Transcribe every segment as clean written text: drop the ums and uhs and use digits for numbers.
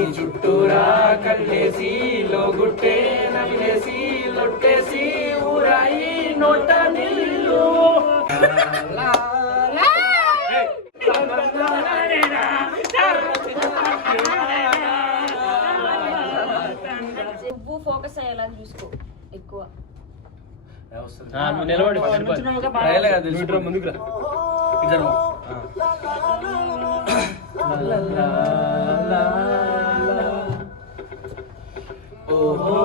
నీ చుట్టూరా కళ్ళేసి లోగుట్టే నవ్వేసి లొట్టేసి ఊరాయి నోట నిల్లు నువ్వు ఫోకస్ అయ్యేలాగా చూసుకో ఎక్కువ. నిలబడి ముందుకు రా. ఓహో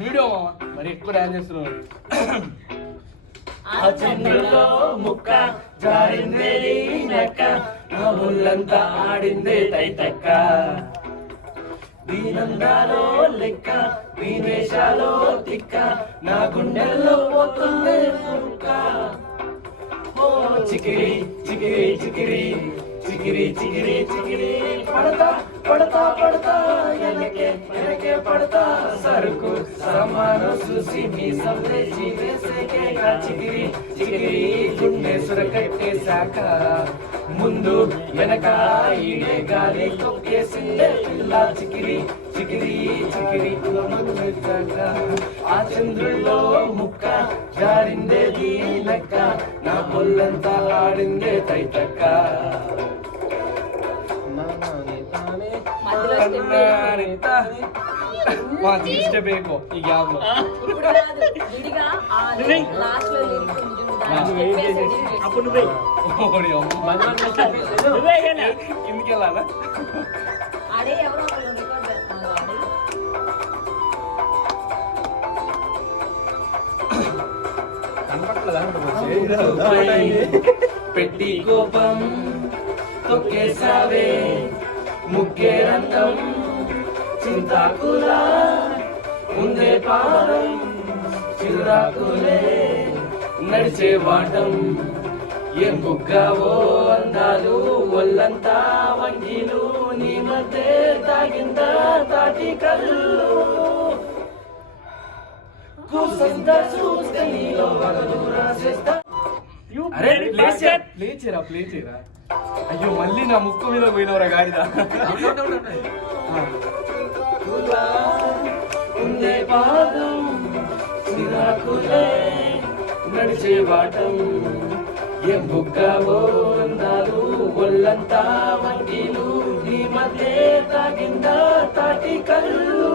వీడియో మరి ఎక్కువ డాన్స్ చేస్తున్నావు. ఆ చంద్రులో ముక్క జారిందే నక్క నా ముళ్ళంతా ఆడిందే తైతక్క దీనందాలో లెక్క దీనేశాలో తిక్క నా గుండెల్లో పోతుంది ముక్క. ఓ చికిరి చికిరి చికిరి చికిరి చికిరి చికిరి పడతా పడతా పడతా ఎనకే ఎనకే పడతా సరుకు సామాను చూసి మీ సందేశి వేసేకే చికిరి చికిరి గుండె సురకట్టేశాక ముందు వెనక ఈడే గాలి తొక్కేసిందే పిల్ల చికిరి చికిరి చికిరి మందుచాక ఆ చంద్రుల్లో ముక్క జారిందే దీనక్క నా పొల్లంతా ఆడిందే తైతక్క. ಬೇಕು ಈ ಗ್ಯಾಪ್ అప్పుడు కిందికెళ్ళాలా పెట్టి కోపం తొక్కేసావే ముక్కే రంగం చింతాకులా ముందే పాదం చిరాకులే నడిచే వాటం ఏం బుగ్గావో అందాలు ఒళ్ళంతా వంగిలు నీ మధ్య తాగిందా తాటి కళ్ళు కూసంతా చూస్తే నీలో వగలు రాసేస్తా. అరే ప్లే చేయరా. అయ్యో మళ్ళీ నా ముక్కు మీద పోయినవరా గాడిదా. ఉందే పాదం చిరాకులే నడిచే వాటం ఏం బుగ్గావో అందాలు ఒళ్ళంతా వంగిలు నీ మధ్య తాగిందా తాటి కళ్ళు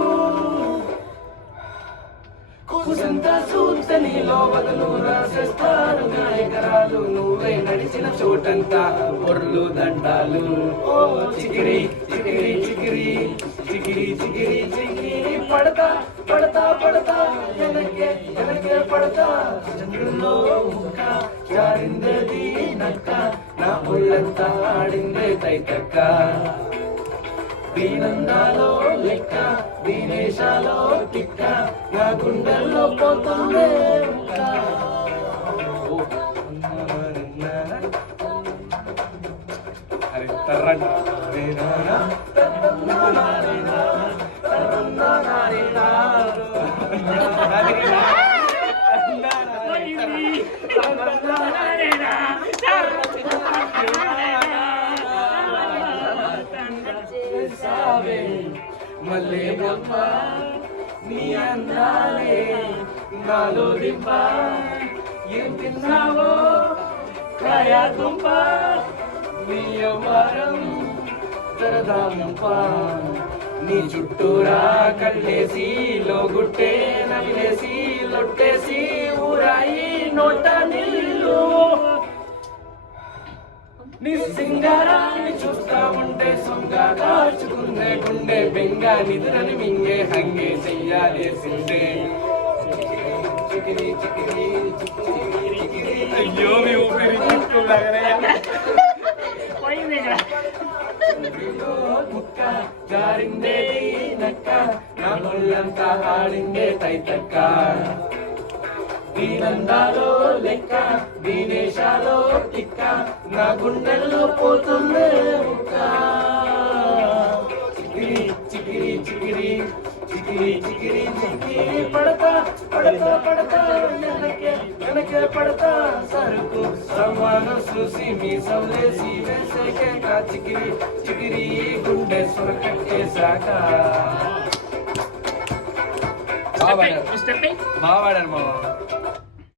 కూసంతా చూస్తే నీలో వదలు రాసేస్తారు గాయకరాలు నువ్వే నడిచిన చోటంతా పొర్లు దండాలు. ఓ చికిరి చికిరి చికిరి చికిరి చికిరి చికిరి పడతా పడతా పడతా ఎనకే ఎనకే పడతా చంద్రుల్లో ముక్క జారిందే దీనక్క నా ఒళ్ళంతా ఆడిందే తైతక్క దీనందాలో లెక్క దీనేశాలో తిక్క నా గుండెల్లో పోతుందే అరే తర్రండి మళ్ళీ గొప్ప నీ అందాలే నాలో దింప ఏం తిన్నావో కాయా దుంప నీ వారం దరదాంప నీ చుట్టూరా కళ్ళేసి లోగుట్టే నవ్వేసి లొట్టేసి ఊరాయి నోట నిల్లు నీ సింగారాన్ని చూస్తా ఉంటే సొంగ దాచుకుందే గుండె బెంగ నిదురని మింగే హంగే చెయ్యాలేసిందే. అయ్యో మీ ఊపిరి ముక్క జారిందే నక్క నా ఒళ్ళంతా ఆడిందే తైతక్క దీనందాలో లెక్క దీనేశాలో తిక్క నా గుండెల్లో పోతుందే ముక్క. చికిరి చికిరి చికిరి చికిరి చికిరి చికిరి పడతా పడతా పడతా నీకే పడతా సరుకు సమ్మానం చూసి మీ సౌదేసి వేసేకే చికిరి చికిరి గుండె సొరకట్టేశాక. బాగా పాడారు మామ.